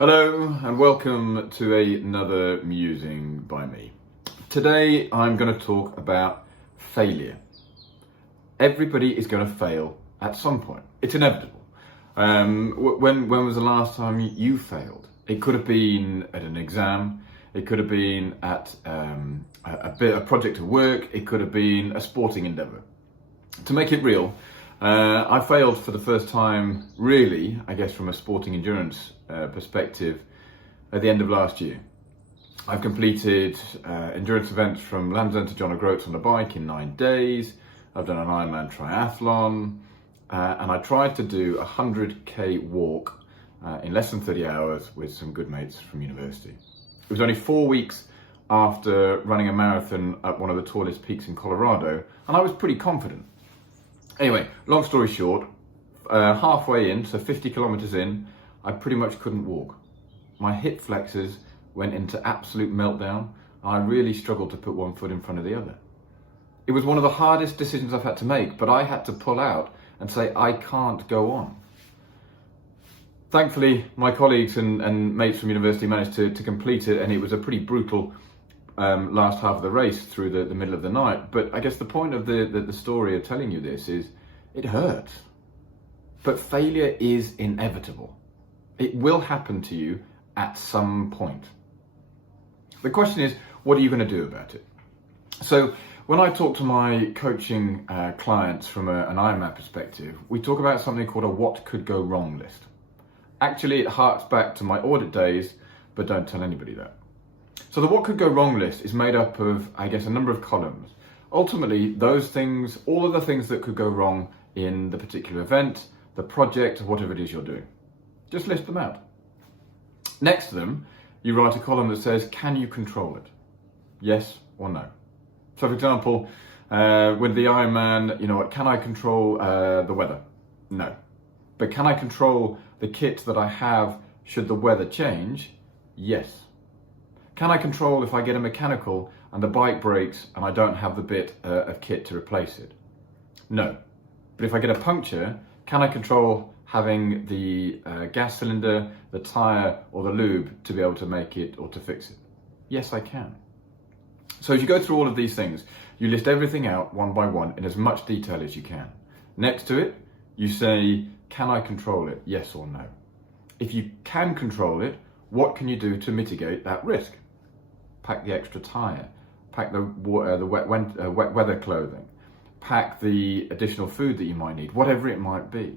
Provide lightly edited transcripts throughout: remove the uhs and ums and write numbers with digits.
Hello and welcome to another musing by me. Today I'm going to talk about failure. Everybody is going to fail at some point. It's inevitable. When was the last time you failed? It could have been at an exam. It could have been at a project of work. It could have been a sporting endeavour. To make it real, I failed for the first time, really, I guess, from a sporting endurance perspective at the end of last year. I've completed endurance events from Land's End to John O'Groats on a bike in 9 days. I've done an Ironman triathlon, and I tried to do a 100k walk in less than 30 hours with some good mates from university. It was only 4 weeks after running a marathon at one of the tallest peaks in Colorado, and I was pretty confident. Anyway, long story short, halfway in, so 50 kilometers in, I pretty much couldn't walk. My hip flexors went into absolute meltdown. I really struggled to put one foot in front of the other. It was one of the hardest decisions I've had to make, but I had to pull out and say, I can't go on. Thankfully, my colleagues and mates from university managed to complete it, and it was a pretty brutal last half of the race through the middle of the night. But I guess the point of the story of telling you this is, it hurts. But failure is inevitable. It will happen to you at some point. The question is, what are you going to do about it? So when I talk to my coaching clients from an Ironman perspective, we talk about something called a what could go wrong list. Actually, it harks back to my audit days, but don't tell anybody that. So the what could go wrong list is made up of, I guess, a number of columns. Ultimately, those things, all of the things that could go wrong in the particular event, the project, whatever it is you're doing. Just list them out. Next to them, you write a column that says, can you control it? Yes or no? So for example, with the Ironman, can I control the weather? No. But can I control the kit that I have should the weather change? Yes. Can I control if I get a mechanical and the bike breaks and I don't have the bit of kit to replace it? No. But if I get a puncture, can I control having the gas cylinder, the tyre or the lube to be able to make it or to fix it? Yes, I can. So as you go through all of these things, you list everything out one by one in as much detail as you can. Next to it, you say, can I control it? Yes or no? If you can control it, what can you do to mitigate that risk? Pack the extra tyre, pack the wet weather clothing, pack the additional food that you might need, whatever it might be.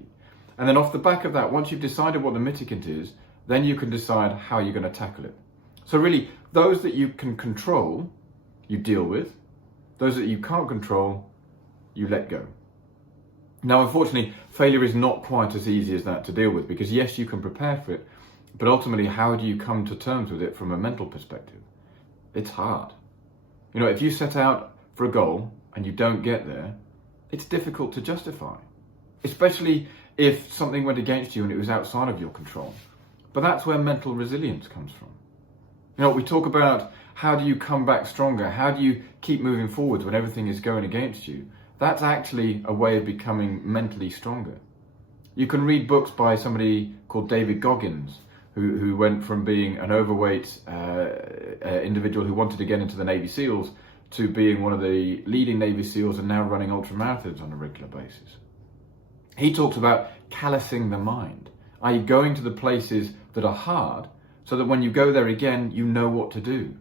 And then off the back of that, once you've decided what the mitigant is, then you can decide how you're going to tackle it. So really, those that you can control, you deal with. Those that you can't control, you let go. Now, unfortunately, failure is not quite as easy as that to deal with, because yes, you can prepare for it, but ultimately, how do you come to terms with it from a mental perspective? It's hard. If you set out for a goal and you don't get there, it's difficult to justify, especially if something went against you and it was outside of your control. But that's where mental resilience comes from. We talk about how do you come back stronger? How do you keep moving forwards when everything is going against you? That's actually a way of becoming mentally stronger. You can read books by somebody called David Goggins, who went from being an overweight individual who wanted to get into the Navy SEALs to being one of the leading Navy SEALs and now running ultramarathons on a regular basis. He talks about callousing the mind, i.e. going to the places that are hard so that when you go there again, you know what to do.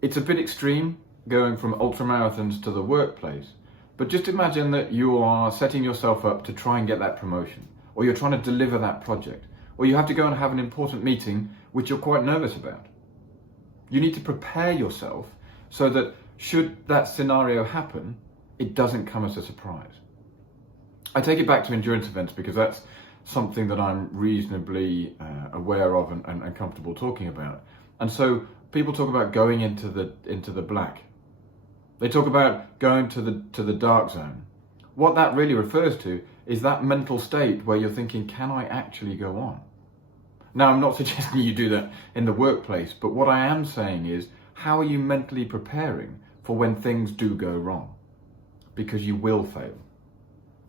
It's a bit extreme going from ultramarathons to the workplace, but just imagine that you are setting yourself up to try and get that promotion, or you're trying to deliver that project, or you have to go and have an important meeting which you're quite nervous about. You need to prepare yourself so that should that scenario happen, it doesn't come as a surprise. I take it back to endurance events because that's something that I'm reasonably aware of and comfortable talking about. And so people talk about going into the black. They talk about going to the dark zone. What that really refers to is that mental state where you're thinking, can I actually go on? Now, I'm not suggesting you do that in the workplace, but what I am saying is, how are you mentally preparing for when things do go wrong? Because you will fail.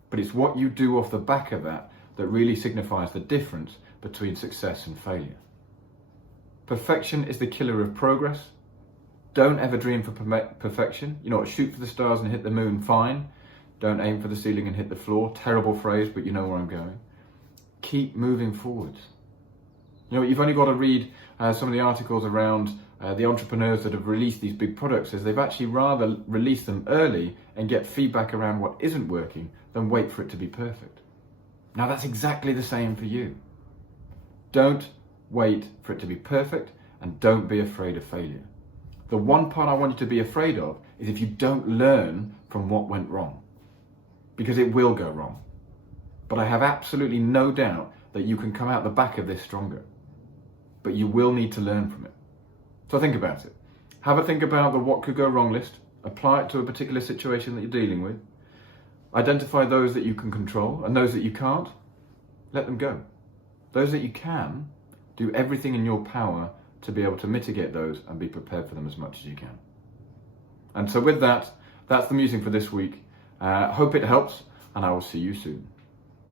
But it's what you do off the back of that that really signifies the difference between success and failure. Perfection is the killer of progress. Don't ever dream for perfection. You know what, shoot for the stars and hit the moon, fine. Don't aim for the ceiling and hit the floor. Terrible phrase, but you know where I'm going. Keep moving forwards. You know, you've only got to read some of the articles around the entrepreneurs that have released these big products, as they've actually rather release them early and get feedback around what isn't working than wait for it to be perfect. Now that's exactly the same for you. Don't wait for it to be perfect, and don't be afraid of failure. The one part I want you to be afraid of is if you don't learn from what went wrong, because it will go wrong. But I have absolutely no doubt that you can come out the back of this stronger. But you will need to learn from it. So think about it. Have a think about the what could go wrong list. Apply it to a particular situation that you're dealing with. Identify those that you can control, and those that you can't, let them go. Those that you can, do everything in your power to be able to mitigate those and be prepared for them as much as you can. And so with that, that's the musing for this week. Hope it helps, and I will see you soon.